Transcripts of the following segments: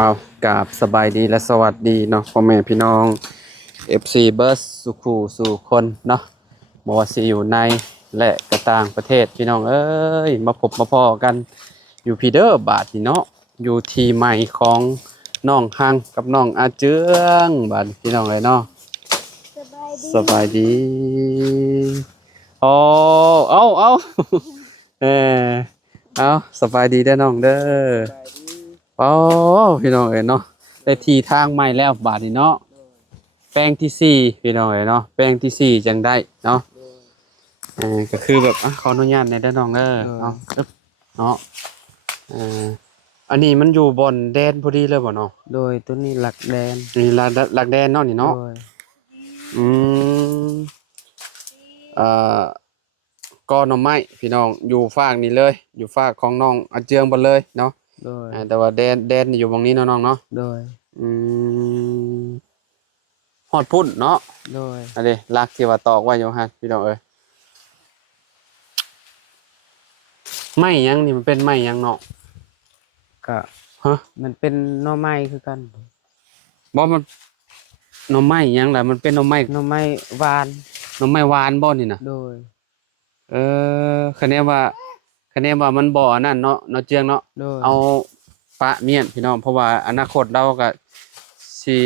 เอากราบสบายดีและสวัสดีเนาะพ่อแม่พี่น้อง FC เบิร์สสุขูสู่คนเนาะบ่ว่าสิอยู่ในและก็ต่างประเทศพี่น้องเอ้ยมาพบมาพ้อกันอยู่พีเดอร์บาทนี่เนาะอยู่ที่ใหม่ของน้องฮังกับน้องอาเจืองบาทพี่น้องเลยเนาะสบายดีโอ้เอาเออเอาสบายดีได้อน้องเด้อ อ๋อพี่น้องเอ๋ยเนาะได้ทีทางใหม่แล้วบาดนี้เนาะแป้งที่สี่พี่น้องเอ๋ยเนาะแป้งที่สี่จังได้เนาะก็คือแบบขออนุญาตในด้านน้องเนาะอึ๊บเนาะเอ่ออันนี้มันอยู่บนแดนพอดีเลยบ่เนาะโดยตัวนี้หลักแดนนี่หลักแดนเนาะนี่เนาะโดยอืมเอ่อก็หน่อไม้พี่น้องอยู่ฝากนี่เลยอยู่ฝากของน้องอาเจืองบ่เลยเนาะโดยแต่ว่าแดนนี่อยู่ตรงนี้เนาะน้องเนาะ โดยอืมฮอดพุ่นเนาะโดยอันนี้ลักที่ว่าตอกไว้อยู่ฮะพี่น้องเอ้ยไม้หยังนี่มันเป็นไม้หยังเนาะก็ฮะมันเป็นหน่อไม้คือกันบ่มันหน่อไม้หยังล่ะมันเป็นหน่อไม้หน่อไม้หวานหน่อไม้หวานบ่นี่น่ะโดยคะแนนว่ามันบ่อันนั้นเนาะเจียงเนาะโดยเอาปะเมียนพี่น้องเพราะว่าอนาคตเราก็สิ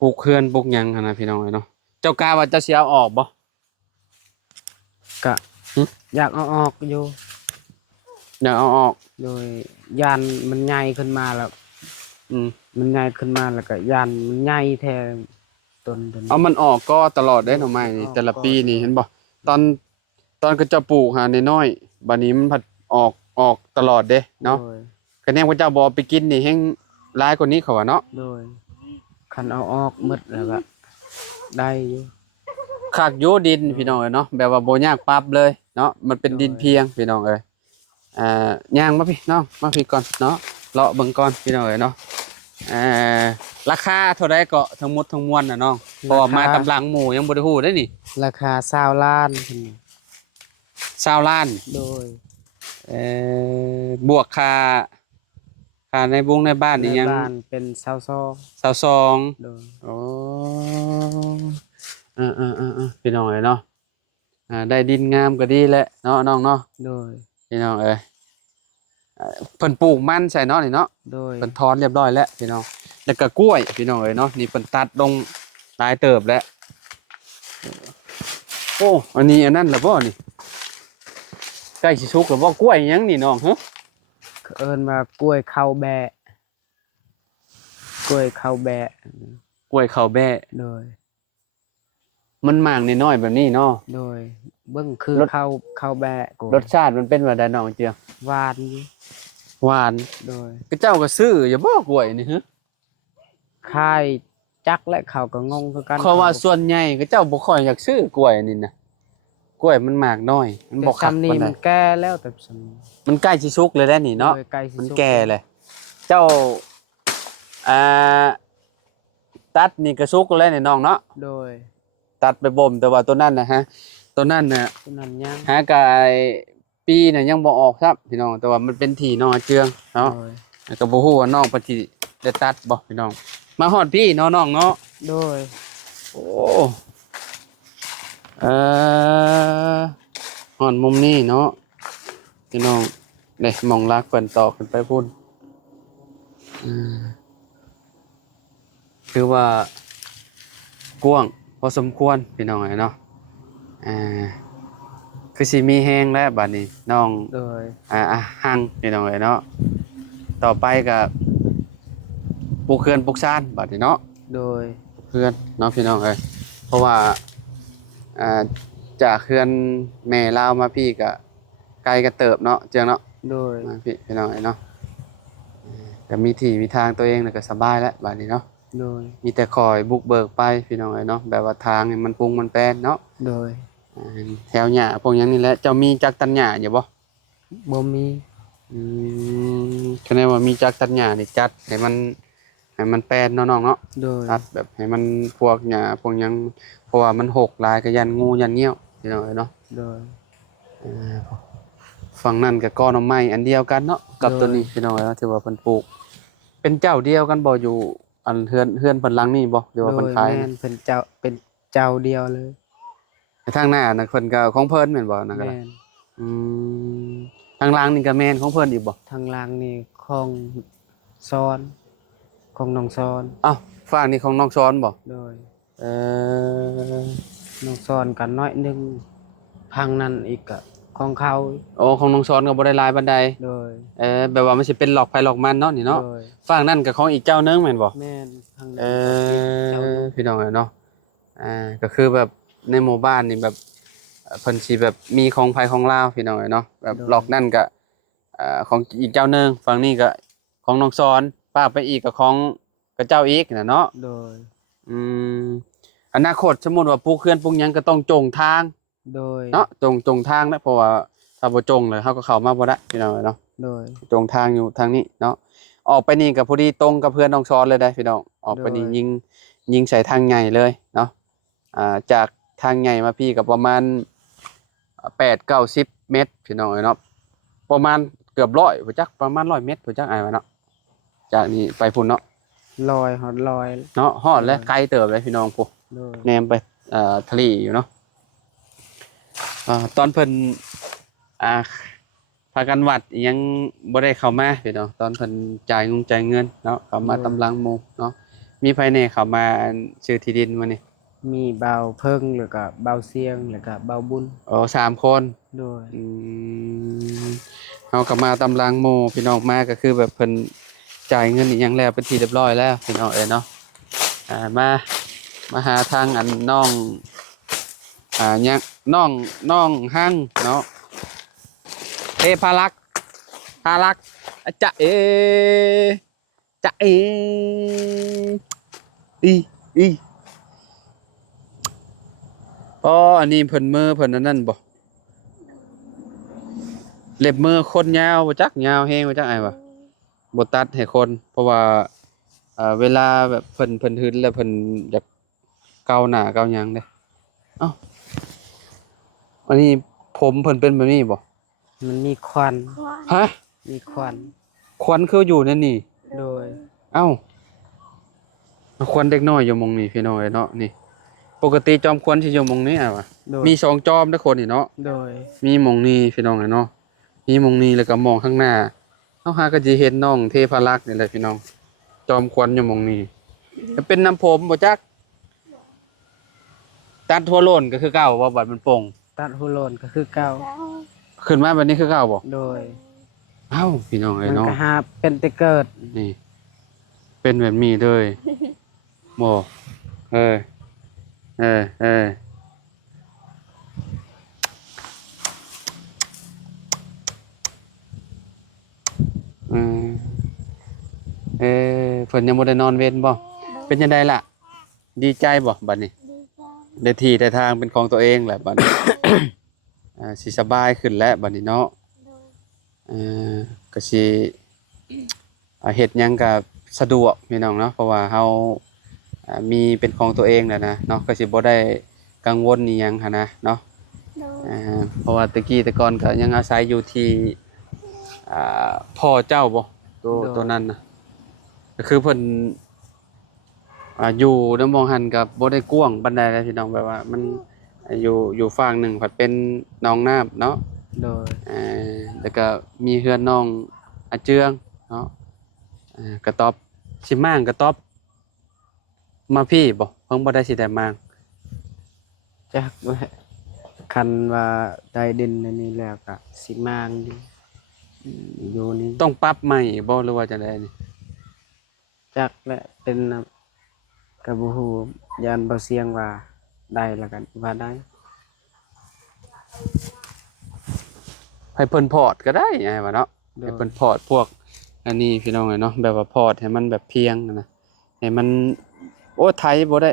ปลูกเรือนปลูกหยังหั่นน่ะพี่น้องเอ้ยเนาะเจ้ากล้าว่าจะสิเอาออกบ่ก็อยากเอาออกอยู่อยากเอาออกโดยยานมันใหญ่ขึ้นมาแล้วอืม มันใหญ่ขึ้นมาแล้วก็ยานมันใหญ่แทนต้นเอามันออกก็ตลอดได้หน่อไม้นี่แต่ละปีนี่เห็นบ่ตอนก็จะปลูกหาน้อยๆบัดนี้มันผัดออกตลอดเด้เนาะโดยคะแนนว่าเจ้าบ่ไปกินนี่แฮงหลายกว่านี้เขาว่าเนาะโดยคันเอาออกหมดแล้วก็ได้อยู่คักอยู่ดินพี่น้องเอ้ยเนาะแบบว่าบ่ยากปรับเลยเนาะมันเป็นดินเพียงพี่น้องเอ้ยย่างมาพี่น้องมาพี่ก่อนเนาะเลาะเบิ่งก่อนพี่น้องเอ้ยเนาะเอ่อราคาเท่าใดก็ทั้งหมดทั้งมวลน่ะน้องเพราะว่ามาตำหลังหมู่ยังบ่ได้ฮู้เด้นี่ราคา20 ล้าน20ล้านโดยบวกค่าในวงในบ้านนี่ยังบ้านเป็น22โดยโอ้พี่น้องเอ้ยเนาะได้ดินงามก็ดีแหละเนาะน้องเนาะโดยพี่น้องเอ้ยเพิ่นปลูกมันใส่เนาะนี่เนาะโดยเพิ่นถอนเรียบร้อยแล้วพี่น้องแล้วก็กล้วยพี่น้องเอ้ยเนาะนี่เพิ่นตัดลงหลายเติบแล้วโอ้อันนี้อันนั้นล่ะบ่นี่ใกล้สิสุกแล้วบ่กล้วยหยังนี่น้องฮะ เอิ้นว่ากล้วยข้าวแบะกล้วยข้าวแบะกล้วยข้าวแบะโดยมันหมากน้อยๆแบบนี้เนาะโดยเบิ่งคือข้าวแบะกูรสชาติมันเป็นว่าใดน้องเจียงหวานอยู่หวาน โดยก็เจ้าก็ซื้ออย่าบ่กล้วยนี่ฮะค่ายจักและเขาก็งงคือกันเพราะว่าส่วนใหญ่ก็เจ้าบ่ค่อยอยากซื้อกล้วยนี่นะกล้วยมันหมากน้อยมันบ่คักนี่ปานใดมันแก่แล้วแต่ซั่นมันใกล้สิสุกเลยแล้วนี่เนาะมันแก่เลยเจ้าอ่าตัดนี่ก็สุกแล้วนี่น้องเนาะโดยตัดไปบ่มแต่ว่าตัวนั้นนะฮะตัวนั้นน่ะตัวนั้นยังหากายปีน่ะยังบ่ออกครับพี่น้องแต่ว่ามันเป็นที่น้องเจืองเนาะแล้วก็บ่ฮู้ว่าน้องเพิ่นสิได้ตัดบ่พี่น้องมาฮอดพี่เนาะน้องเนาะโดยโอ้เอ่อฮอดมุมนี้เนาะพี่น้องเด้มองลากเพิ่นต่อขึ้นไปพุ่นคือว่ากว้างพอสมควรพี่น้องเนาะคือสิมีแฮงแล้วบัดนี้น้องโดยหังพี่น้องเนาะต่อไปก็ปลูกเขื่อนปลูกชานบัดนี้เนาะโดยเขื่อนเนาะพี่น้องเพราะว่าจากเขื่อนแม่ลาวมาพี่ก็ไกลก็เติบเนาะเจียงเนาะโดยมาพี่น้องเนาะก็มีที่มีทางตัวเองแล้วก็สบายแล้วบัดนี้เนาะโดยมีแต่คอยบุกเบิกไปพี่น้องเนาะแบบว่าทางมันปรุงมันแปลนเนาะโดยแถวหญ้าพวกอย่างนี้แหละเจ้ามีจักตัดหญ้าอยู่บ่มีคะแนนว่ามีจักตัดหญ้านี่จัดให้มันแปลนเนาะน้องเนาะโดยตัดแบบให้มันพวกหญ้าพวกหยังเพราะว่ามันหกหลายก็ยันงูยันเงี้ยวพี่น้องเนาะโดยฝั่งนั้นก็กอหน่อไม้อันเดียวกันเนาะกับตัวนี้พี่น้องถือว่าเพิ่นปลูก เป็นเจ้าเดียวกันบ่อยู่อันเฮือนเพิ่นหลังนี่บ่หรือว่า โด เพิ่น ย ขาย แม่นเพิ่นเจ้าเป็นเจ้าเดียวเลย ทางหน้าน่ะเพิ่นก็ของเพิ่นแม่นบ่นั่นก็ แม่ ล่ะ น อืมทางหลังนี่ก็แม่นของเพิ่นอีกบ่ ทางล่างนี่ของซ้อนของน้องซ้อน อ้าวฝั่งนี้ของน้องซ้อนบ่ โดย เออ น้องซ้อนกันน้อยหนึงพังนั้นอีกก็ของเขา โอ้ของน้องซ้อนก็บ่ได้หลายปานใด โดย แบบว่ามันสิเป็นหลอกไผหลอกมันเนาะนี่เนาะ โดย ฝั่งนั้นก็ของอีกเจ้านึงแม่นบ่ แม่นพัง เอ นั้นเจ้าหนึ่ง พี่น้องเนาะก็คือแบบในหมู่บ้านนี่แบบเพิ่นสิแบบมีของไผของลาวพี่น้องเนาะแบบหลอกนั่นก็ของอีกเจ้าหนึงฝั่งนี้ก็ของน้องซ้อนป้าไปอีกก็ของกับเจ้าอีกน่ะเนาะ โดย อืมอนาคตสมมุติว่าปลูกเขื่อนปลูกหยังก็ต้องจงทาง โดย เนาะจงทางนะเพราะว่าถ้าบ่จงเลยเฮาก็เข้ามาบ่ได้พี่น้องเนาะ โดย จงทางอยู่ทางนี้เนาะออกไปนี่ก็พอดีตรงกับเพื่อนน้องซ้อนเลยได้พี่น้องออกไปนี่ยิงใส่ทางใหญ่เลยเนาะจากทางใหญ่มาพี่ก็ประมาณ8-90 เมตรพี่น้องเนาะประมาณเกือบ100พุ่นจักประมาณ100 เมตรพุ่นจักอ้ายว่าเนาะจากนี้ไปพุ่นเนาะ ลอยฮอดลอย เนาะฮอดและไกลเติบเลยพี่น้องพุ่น โดย แนมไปทะเลอยู่เนาะตอนเพิ่นพากันวัดอิหยังบ่ได้เข้ามาพี่น้องตอนเพิ่นจ่ายเงินเนาะเข้ามาตำลังหมู่เนาะมีภายในเข้ามาซื้อที่ดินมานี่ มีเบาเพิ่งแล้วก็เบาเสียงแล้วก็เบาบุญ อ๋อ3 คน โดย เฮาก็มาตำลังหมู่พี่น้องมาก็คือแบบเพิ่นจ่ายเงินอีหยังแล้วเป็นที่เรียบร้อยแล้วพี่น้องเนาะมาหาทางอันน้องยังน้องหั่งเนาะพารักจะจะอีอ๋ออันนี้เพิ่นมือเพิ่นอันนั้นบ่เล็บมือคนยาวบ่จักยาวแฮงบ่จักอ้ายวะบ่ตัดให้คนเพราะว่าเวลาแบบเพิ่นหึนแล้วเพิ่นอยากเกาหน้าเกาหยังเด้เอ้าอันนี้ผมเพิ่นเป็นแบบนี้บ่ มันมีควัน ฮะ มีควัน ควันคืออยู่นั่นนี่ โดย เอ้าควันเด็กน้อยอยู่หมองนี้พี่น้อยเนาะนี่ปกติจอมควันสิอยู่หมองนี้อ่ะวะ โดย มี2จอมเด้อคนนี่เนาะ โดย มีหมองนี้พี่น้องเนาะมีหมองนี้แล้วก็มองข้างหน้าเฮาหาก็สิเห็นน้องเทพารักษ์นี่แหละพี่น้องจอมควันอยู่หมองนี้เป็นน้ำผมบ่จักตัดทั่วโล้นก็คือเก่าว่าบัดมันโป่ง ตัดหัวโลนก็คือเก่า ขึ้นมาแบบนี้คือเก่าบ่ โดย เอ้าพี่น้องเอ้ มั ย น เนาะ ก็หาเป็นแต่เกิด นี่ เป็นแบบนี้เลยบ่เอออืมเพิ่นยังบ่ได้นอนเว้นบ่เป็นจังไดล่ะ ดีใจบ่บัดนี้ ดีใจได้ที่ได้ทางเป็นของตัวเองแหละบัดนี้ สิสบายขึ้นแล้วบัดนี้เนาะ โดย ก็สิเฮ็ดหยังก็สะดวกพี่น้องเนาะเพราะว่าเฮามีเป็นของตัวเองแล้วนะเนาะก็สิบ่ได้กังวลอีหยังหันนะเนาะ โดย เพราะว่าแต่ก่อนก็ยังอาศัยอยู่ที่พ่อเจ้าบ่ตัวนั้นน่ะก็คือเพิ่นอยู่นำหม้องหันก็บ่ได้กว้างปานใดเลยพี่น้องแบบว่ามันอยู่ฝั่งหนึงผัดเป็นหนองน้ำเนาะ โดย แล้วก็มีเฮือนน้องอาเจืองเนาะกระต๊อบสิมางกระต๊อบมาพี่บ่เพิ่งบ่ได้สิได้มาง จักว่าคันว่าได้ดินในนี้แล้วก็สิมางอยู่นี่ ต้องปรับใหม่บ่หรือว่าจังไดนี่ จักและเป็นกระบูฮูยานเบาเสียงว่าได้แล้วกันว่าได้ ให้เพิ่นพอร์ตก็ได้ไงว่าเนาะ โด ให้ ย เพิ่นพอร์ตพวกอันนี้พี่น้องเนาะแบบว่าพอร์ตให้มันแบบเพียงนะให้มันโอ้ไทยบ่ได้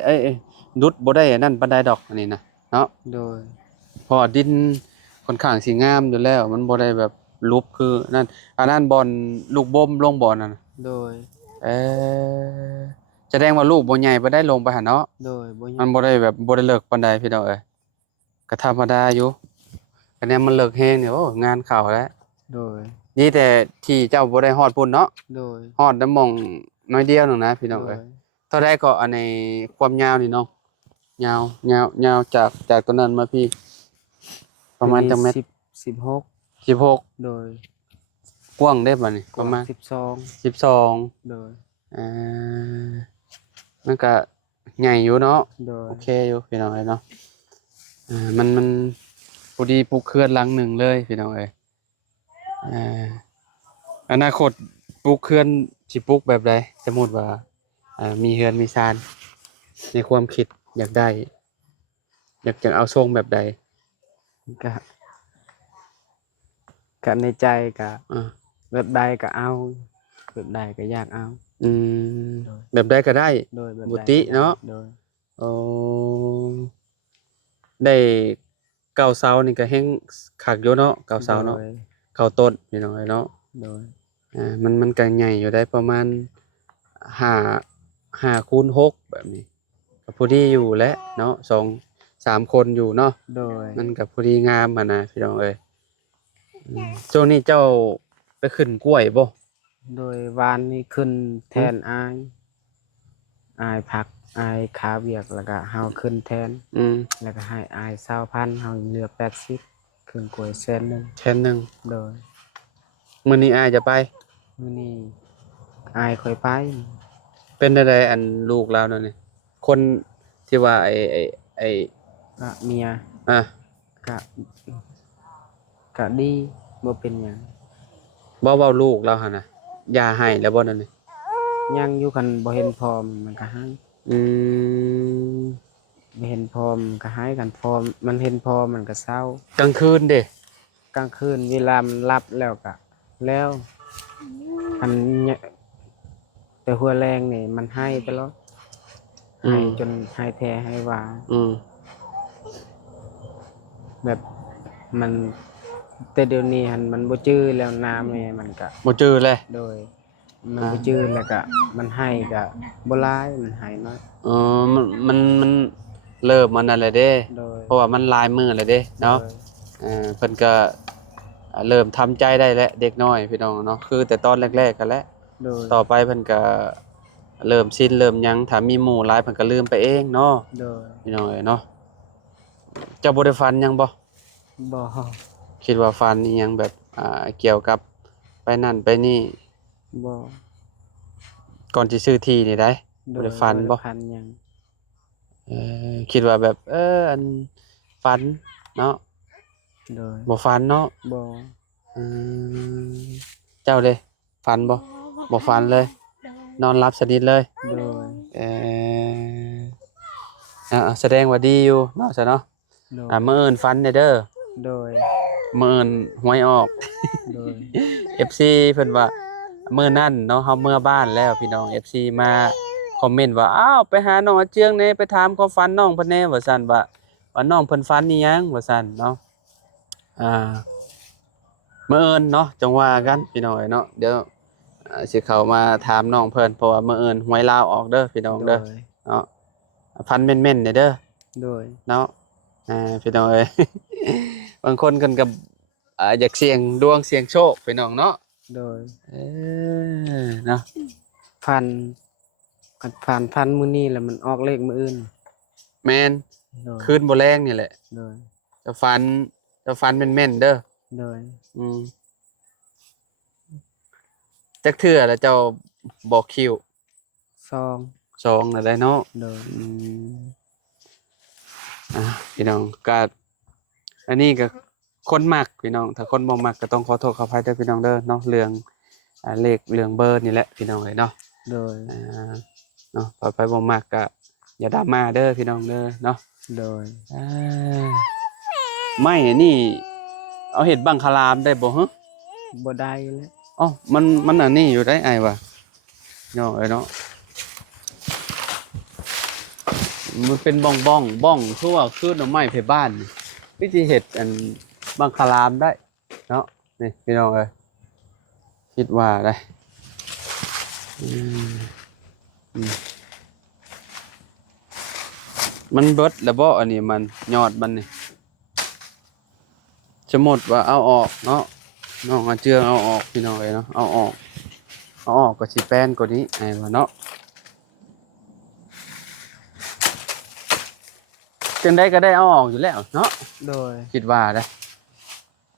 ดุดบ่ได้อันนั้นปานใดดอกอันนี้นะเนาะ โดย เพราะว่าดินค่อนข้างสิงามอยู่แล้ว มันบ่ได้แบบลุบคือนั่นอันนั้นบอลลูกบ่มลงบ่อนั่นน่ะ โดย เออแสดงว่าลูกบ่ใหญ่บ่ได้ลงไปหั่นเนาะ โดยบ่ มันบ่ได้แบบบ่ได้เลิกปานใดพี่น้องเอ้ยก็ธรรมดาอยู่อันนี้มันเลิกแฮงเนี่ยโอ้งานเข้าแล้ว โดย นี่แต่ที่เจ้าบ่ได้ฮอดพุ่นเนาะ โดย ฮอดน้ำหม่องน้อยเดียวหนึงนะพี่น้อง โด เอ้ ย ยเท่าใดก็อันในความยาวนี่น้องยาวจากตัวนั้นมาพี่ ประมาณจักเม็ด 16 16 โดย กว้างได้บ่นี่ประมาณ 12 12 โดย อ่ามันก็ใหญ่อยู่เนาะ โดย โอเคอยู่พี่น้องเอ้ยเนาะมันพอดีปลูกเขื่อนหลังหนึ่งเลยพี่น้องเอ้ยอ่าอนาคตปลูกเขื่อนสิปลูกแบบใดสมมุติว่ามีเฮือนมีซานในความคิดอยากได้อยากเอาทรงแบบใด ก็ก็ในใจก็ อ่า แบบใดก็เอาแบบใดก็อยากเอา อืมแบบใดก็ได้ โดยแบบ บุ ใด ติ ก็ได้ เนาะ โดย โอ้ได้เก่าเสานี่ก็แฮงคักอยู่เนาะเก่าเสาเนาะ โดย เก่าต้นพี่น้องเอ้ยเนาะ โดย มันก็ใหญ่อยู่ได้ประมาณ5 คูณ 6แบบนี้ก็พอดีอยู่แหล้วเนาะ2-3 คนอยู่เนาะ โดย มันก็พอดีงามอะนะพี่น้องเอ้ยช่วงนี้เจ้าไปขึ้นกล้วยบ่ โดยวานนี้ขึ้นแทนอายพักอายขาเวียกแล้วก็เฮาขึ้นแทน อืม แล้วก็ให้อาย20,000เฮาเหลือ80ขึ้นกล้วยแสนหนึง แค่นึง โดย มื้อนี้อายจะไป มื้อนี้อายค่อยไป เป็นจั่งใดอันลูกเรานั่นนี่คนที่ว่าไอ้ ก็เมีย อ่ะ ก็ก็ดีบ่เป็นหยัง บ่เว้าลูกเราหั่นน่ะยาให้แล้วบ่นั่นนี่ ยังอยู่คันบ่เห็นพร้อมมันก็ให้ อืม บ่เห็นพร้อมก็ให้กันพร้อมมันเห็นพร้อมมันก็เศร้าก ลางคืนเด้ กลางคืนเวลามันหลับแล้วก็แล้วอันเนี่ยแต่หัวแรงนี่มันให้ตลอดให้จนให้แท้ให้ว่า อืม แบบมันแต่เดี๋ยวนี้หันมันบ่จื้อแล้วน้ำนี่มันก็ บ่จื้อเลย โดยมันบ่จื้อแล้วก็มันให้ก็บ่หลายมันให้น้อย อ๋อมันเริ่มมันนั่นแหละเด้ โดย เพราะว่ามันหลายมื้อแล้วเด้เนาะ โดย เพิ่นก็เริ่มทำใจได้แล้วเด็กน้อยพี่น้องเนาะคือแต่ตอนแรกๆกันแหล้ว โดย ต่อไปเพิ่นก็เริ่มชินเริ่มหยังถ้ามีหมู่หลายเพิ่นก็ลืมไปเองเนาะ โดย พี่น้องเอ้ยเนาะเจ้าบ่ได้ฝันหยังบ่ บ่ คิดว่าฝันอีหยังแบบเกี่ยวกับไปนั่นไปนี่ บ่ ก่อนสิซื้อที่นี่ได้ โด บ่ ย ได้ฝันบ่ พันหยัง คิดว่าแบบอันฝันเนาะ โดย บ่ฝันเนาะ บ่ อืมเจ้าเด้ฝันบ่บ่ฝันเลย นอนหลับสนิทเลย โดย แสดงว่าดีอยู่เนาะซะเนาะ โดย มื้ออื่นฝันเด้อ โดย มื้ออื่นหวยออก โดย FC เพิ่นว่ามื้อนั้นเนาะเฮาเมื่อบ้านแล้วพี่น้อง FC มาคอมเมนต์ว่าอ้าวไปหาน้องอาเจืองแหน่ไปถามความฝันน้องเพิ่นแหน่ว่าซั่นว่าน้องเพิ่นฝันอีหยังว่าซั่นเนาะมื้ออื่นเนาะจังว่ากันพี่น้องเอ้ยเนาะเดี๋ยวสิเข้ามาถามน้องเพิ่นเพราะว่ามื้ออื่นหวยลาวออกเด้อพี่น้อง โด เด้อย เนาะฝันแม่นๆเด้อ โดย เนาะพี่น้องเอ้ย บางคนเพิ่นก็อยากเสี่ยงดวงเสี่ยงโชคพี่น้องเนาะ โดย เนาะ พันพันมื้อนี้แล้วมันออกเลขมื้ออื่น แม่น โดย คืนบ่แรงนี่แหละ โดย จะฝันแม่นๆเด้อ โดย จักเทื่อแล้วเจ้าบอกคิว 2 2นั่นแหละเนาะ โดย พี่น้องก็อันนี้ก็คนมักพี่น้องถ้าคนบ่มักก็ต้องขอโทษขออภัยด้วยพี่น้องเด้อเนาะเรื่องเลขเรื่องเบอร์นี่แหละพี่น้องเอ้ยเนาะ โดย เนาะต่อไปบ่มักก็อย่าดราม่าเด้อพี่น้องเด้อเนาะ โดย ไม่นี่เอาเห็ดบังคลามได้บ่ฮะ บ่ได้แล้ว อ๋อมันอันนี้อยู่ได้ไอ้วะเนาะไอ้เนาะมันเป็นบ้องคือว่าคือหน่อไม้ไผบ้านนี่วิธีเห็ดอันบังคลามได้เนาะนี่พี่น้องเอ้ยคิดว่าได้มันเบิดแล้วบ่อันนี้มันยอดมันนี่สมมุติว่าเอาออกเนาะ น้องอาเจืองเอาออกพี่น้องเอ้ยเนาะเอาออกก็สิแป้นกว่านี้ไอ้ว่าเนาะจังได๋ก็ได้เอาออกอยู่แล้วเนาะ โดย คิดว่าเด้อ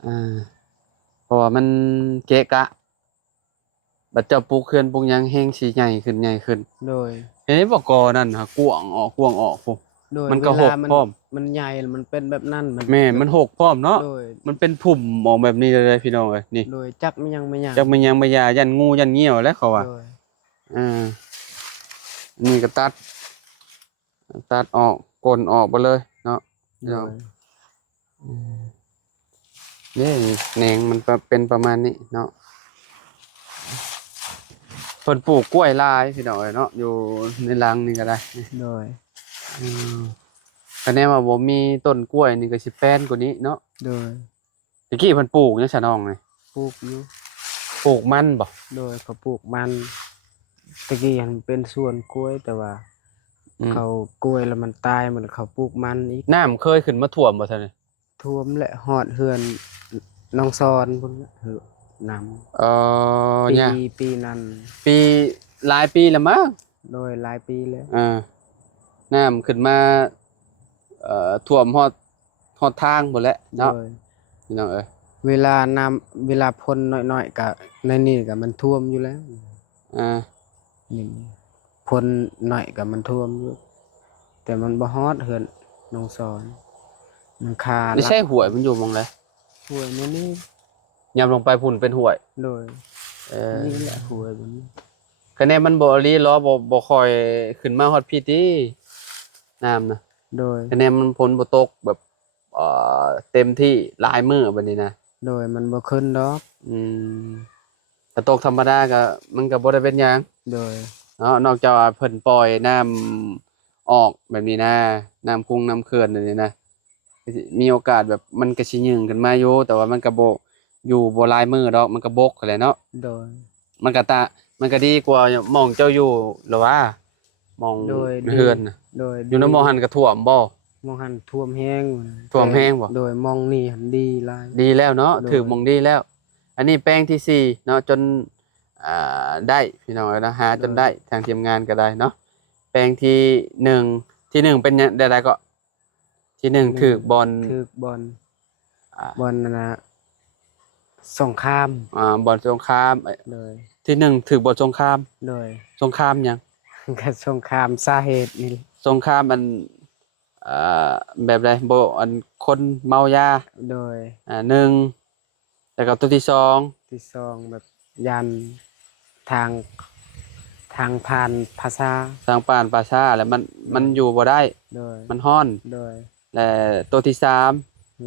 อ่าเพราะว่ามันเกะกะบัดเจ้าปลูกเขื่อนปลูกหยังแฮงสิใหญ่ขึ้น โดย เฮ้ยบ่กอนั่นหากว้างออกพุ โดย มันก็ เวลา หกพร้อม มันใหญ่มันเป็นแบบนั้นมัน แม่นมันหกพร้อมเนาะ โดย มันเป็นพุ่มออกแบบนี้เลยพี่น้องเอ้ยนี่ โดยจักมันยังไม่ยัง จักมันยังบ่ยายันงูยันเงี้ยวแล้วเขาว่า โดย นี่ก็ตัดออกกลนออกไปเลยเนาะ โดย นี่แหนงมันเป็นประมาณนี้เนาะเพิ่นปลูกกล้วยลายพี่น้องเอ้ยเนาะอยู่ในรังนี่ก็ได้ โดย คะแนนว่าบ่มีต้นกล้วยนี่ก็สิแป้นกว่านี้เนาะ โดย ตะกี้เพิ่นปลูกจังซั่นน้องนี่ ปลูกอยู่ ปลูกมันบ่ โดยเขาปลูกมันตะกี้มันเป็นสวนกล้วยแต่ว่า เขากล้วยแล้วมันตายมันเขาปลูกมันอีก น้ำเคยขึ้นมาท่วมบ่ซั่นนี่ ท่วมและหอดเฮือนน้องซอนพุ่นน่ะเฮือนำเนี่ย ปีนั้น ปีหลายปีแล้วมั้ง โดยหลายปีแล้ว น้ำขึ้นมาท่วมฮอดทางหมดแล้ว โด เนาะ ย พี่น้องเอ้ย เวลาน้ำเวลาพ่นน้อยๆก็ในนี่ก็มันท่วมอยู่แล้ว อ่า นี่พ่นน้อยก็มันท่วมอยู่แต่มันบ่ฮอดเฮือนน้องซอนมันคา ไม่ใช่หวยมันอยู่หมองใด ห้วยนี่ ยามลงไปพุ่นเป็นหวย โดย นี่ นี่แหละห้วยมัน คะแนนมันบ่อีหลีล้อบ่ค่อยขึ้นมาฮอดพี่ติน้ำนะ โดย คะแนนมันฝนบ่ตกแบบเต็มที่หลายมื้อบัดนี้นะ โดยมันบ่ขึ้นดอก ถ้าตกธรรมดาก็มันก็บ่ได้เป็นหยัง โดย เนาะนอกจากว่าเพิ่นปล่อยน้ำออกแบบนี้นะน้ำคงน้ำเขื่อนอันนี้นะมีโอกาสแบบมันก็สิยืงขึ้นมาอยู่แต่ว่ามันก็บ่อยู่บ่หลายมื้อดอกมันก็บกแหละเนาะ โดย มันก็ดีกว่าหม้องเจ้าอยู่หรือว่าหม้อง โดย เฮือนน่ะ โดย อยู่นำหม้องหันก็ท่วมบ่ มองหันท่วมแห้ง ท่วมแห้งบ่ โดยมองนี่หันดีหลาย ดีแล้วเนาะ โดย ถึงหม้องดีแล้ว อันนี้แปลงที่สี่เนาะจนได้พี่น้องนะหาจนได้ทางทีมงานก็ได้เนาะแปลงที่หนึ่งเป็นหยังได้ก็ที่หนึ่งถือบอล ถือบอล อ่า บอลนั่นนะสงคราม บอลสงคราม โดย ที่หนึ่งถือบอลสงคราม โดย สงครามหยัง ก็สงครามสาเหตุนี่ สงครามมันแบบใดบ่อันคนเมายา โดย หนึ่งแล้วก็ตัวที่สอง ที่สองแบบยันทางผ่านภาษา สร้างป่านป่าช้าแล้วมันอยู่บ่ได้ โดย มันฮ้อน โดย และตัวที่สาม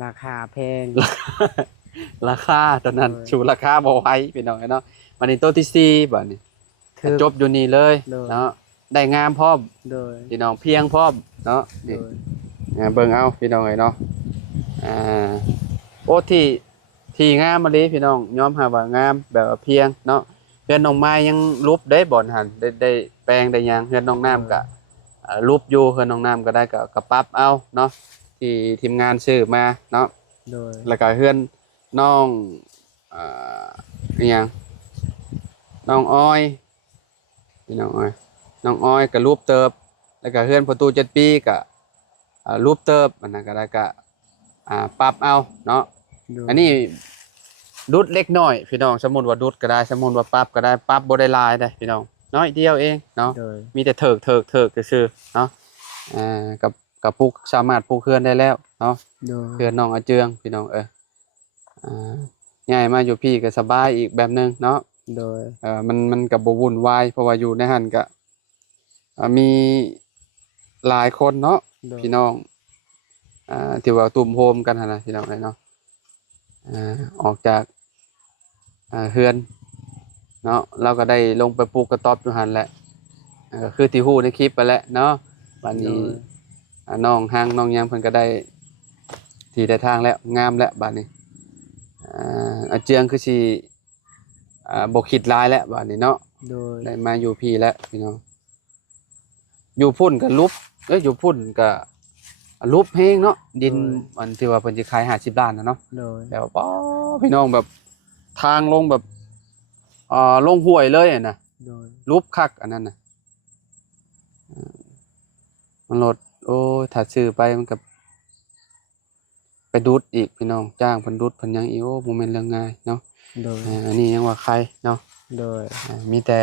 ราคาแพง ราคาตอนนั้น โดย ชูราคาบ่ไหวพี่น้องเนาะวันนี้ตัวที่สี่บัดนี้ ถือ จบอยู่นี่เลย โดย เนาะได้งามพร้อม โดย พี่น้องเพียงพร้อมเนาะ โด นี่ ย เบิ่งเอาพี่น้องเนาะโอ้ที่งามมาเลยพี่น้องยอมหาว่างามแบบว่าเพียงเนาะเฮือนน้องไม้ยังรูปได้บ่อนหั่นได้แปลงได้หยังเฮือนน้องน้ำก็รูปอยู่เฮือนน้องน้ำก็ได้ก็ปรับเอาเนาะที่ทีมงานซื้อมาเนาะ โดย แล้วก็เฮือนน้องอีหยังน้องอ้อยพี่น้องอ้อยน้องอ้อยก็รูปเติบแล้วก็เฮือนประตู7ปีก็รูปเติบอันนั้นก็ได้ก็ปรับเอาเนาะ โดย อันนี้ดุดเล็กน้อยพี่น้องสมมุติว่าดุดก็ได้สมมุติว่าปรับก็ได้ปรับบ่ได้หลายได้พี่น้องน้อยเดียวเองเนาะ โดย มีแต่เถิกซื่อๆเนาะกับปลูกสามารถปลูกเฮือนได้แล้วเนาะ โดย เฮือนน้องอาเจืองพี่น้องง่ายมาอยู่พี่ก็สบายอีกแบบนึงเนาะ โดย มันก็บ่วุ่นวายเพราะว่าอยู่ในหันก็มีหลายคนเนาะ โดย พี่น้องที่ว่าตุ่มโฮมกันหั่นน่ะพี่น้องเนาะออกจากเฮือนเนาะเราก็ได้ลงไปปลูกกระต๊อบอยู่หั่นแหละก็คือที่ฮู้ในคลิปไปแล้วเนาะบัดนี้น้องห้างน้องหยังเพิ่นก็ได้ที่ได้ทางแล้วงามแล้วบัดนี้อาเจียงคือสิบ่คิดหลายแล้วบัดนี้เนาะ โดย ได้มาอยู่พี่แล้วพี่น้องอยู่พุ่นก็ลุบอยู่พุ่นก็ลุบแฮงเนาะดินอันที่ว่าเพิ่นสิขาย50ล้านน่ะเนาะ โดย แล้วป๊อพี่น้องแบบ ทางลงแบบลงห้วยเลยอะนะ โดย รูปคักอันนั้นน่ะมันรถโอ้ยถ้าซื้อไปมันก็ไปดูดอีกพี่น้องจ้างเพิ่นดูดเพิ่นหยังอีกโอ้บ่แม่นเรื่องง่ายเนาะ โดย อันนี้ยังว่าใครเนาะ โดย มีแต่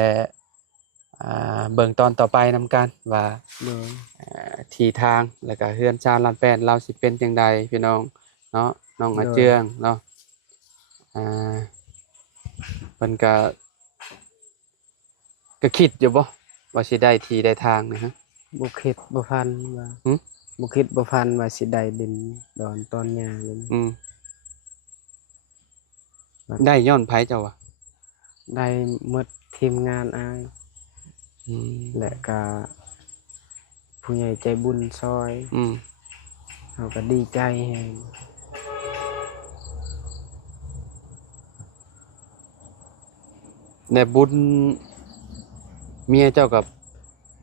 เบิ่งตอนต่อไปนำกันว่า โดย ที่ทางแล้วก็เฮือนชาญลานแป้นเราสิเป็นจังใดพี่น้องเนาะน้องอาเจืองเนาะเพิ่นก็คิดอยู่บ่ว่าสิได้ที่ได้ทางนะฮะ บ่คิดบ่พันว่า หึ บ่คิดบ่พันว่าสิได้ดินดอนตอนหญ้าเลย ได้ย้อนไผเจ้าว่ะ ได้หมดทีมงานอาย อืม และก็ผู้ใหญ่ใจบุญซอย อืม เฮาก็ดีใจแฮง แต่บุญเมียเจ้ากับ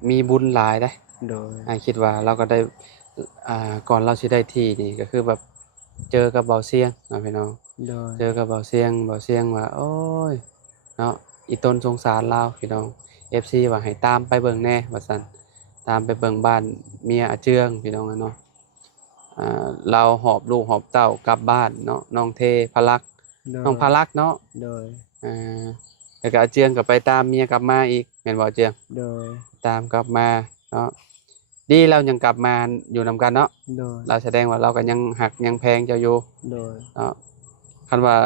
มีบุญหลายได้ โดย คิดว่าเราก็ได้ก่อนเราสิได้ที่นี่ก็คือแบบเจอกับเบาเสียงเนาะพี่น้อง โดย เจอกับเบาเสียงว่าโอ้ยเนาะอีต้นสงสารเราพี่น้อง FC ว่าให้ตามไปเบิ่งแน่ว่าซั่นตามไปเบิ่งบ้านเมียอาเจืองพี่น้องเนาะเราหอบลูกหอบเต้ากลับบ้านเนาะน้องเทพลักษณ์ โดย น้องพลักษณ์เนาะ โดย แล้วก็อาเจืองก็ไปตามเมียกลับมาอีกแม่นบ่อาเจือง โดย ตามกลับมาเนาะดีเรายังกลับมาอยู่นำกันเนาะ โดย เราแสดงว่าเราก็ยังหักยังแพงเจ้าอยู่ โดย เนาะคันว่า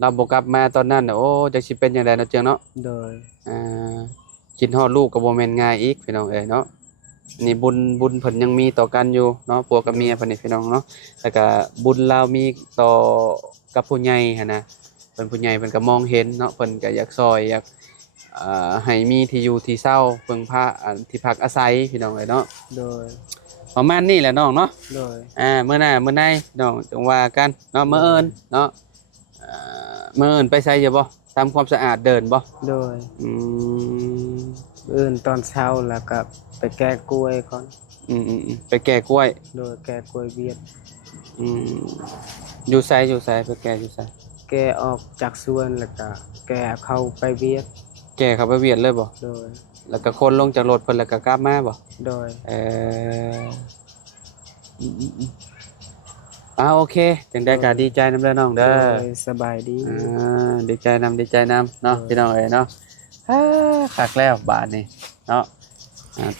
เราบ่กลับมาตอนนั้นน่ะโอ้จักสิเป็นจังได๋เนาะเจียงเนาะ โดย อ่าคิดฮอดลูกก็บ่แม่นง่ายอีกพี่น้องเอ้ยเนาะนี่บุญเพิ่นยังมีต่อกันอยู่เนาะผัวกับเมียเพิ่นนี่พี่น้องเนาะแล้วก็บุญเรามีต่อกับผู้ใหญ่หั่นนะเพิ่นผู้ใหญ่เพิ่นก็มองเห็นเนาะเพิ่นก็อยากซอยอยากให้มีที่อยู่ที่เช่าเพิ่งพาที่พักอาศัยพี่น้องเอ้ยเนาะ โดย ประมาณนี้แหละน้องเนาะ โดย มื้อหน้ามื้อในน้องจังว่ากันเนาะมื้อเอิ้นเนาะมื้อเอิ้นไปไสอยู่บ่ทำความสะอาดเดินบ่ โดย อืม อื่นตอนเช้าแล้วก็ไปแก้กล้วยก่อน ไปแก่กล้วย โดยแก้กล้วยเวียด อืมอยู่ไสไปแก่อยู่ไส แก้ออกจากสวนแล้วก็แก้เข้าไปเวียด แก่เข้าไปเวียดเลยบ่ โดย แล้วก็คนลงจากรถเพิ่นแล้วก็กลับมาบ่ โดย เออโอเคจังได้ก็ดีใจนำเด้อน้อง โด เด้อ ยสบายดี ดีใจนำเนาะพี่น้องเอ้ยเนาะคักแล้วบาดนี้เนาะ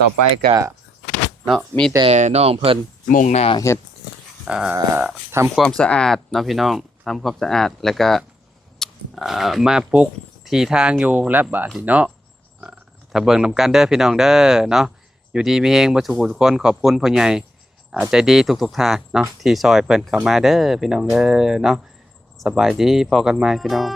ต่อไปก็เนาะมีแต่น้องเพิ่นมุ่งหน้าเฮ็ดทำความสะอาดเนาะพี่น้องทำความสะอาดแล้วก็มาปลุกที่ทางอยู่และบาดนี้เนาะถ้าเบิ่งนำกันเด้อพี่น้องเด้อเนาะอยู่ดีมีเฮงบ่ทุกคนขอบคุณพ่อใหญ่ใจดีทุกท่านเนาะที่ซอยเพิ่นเข้ามาเด้อพี่น้องเด้อเนาะสบายดีพอกันใหม่พี่น้อง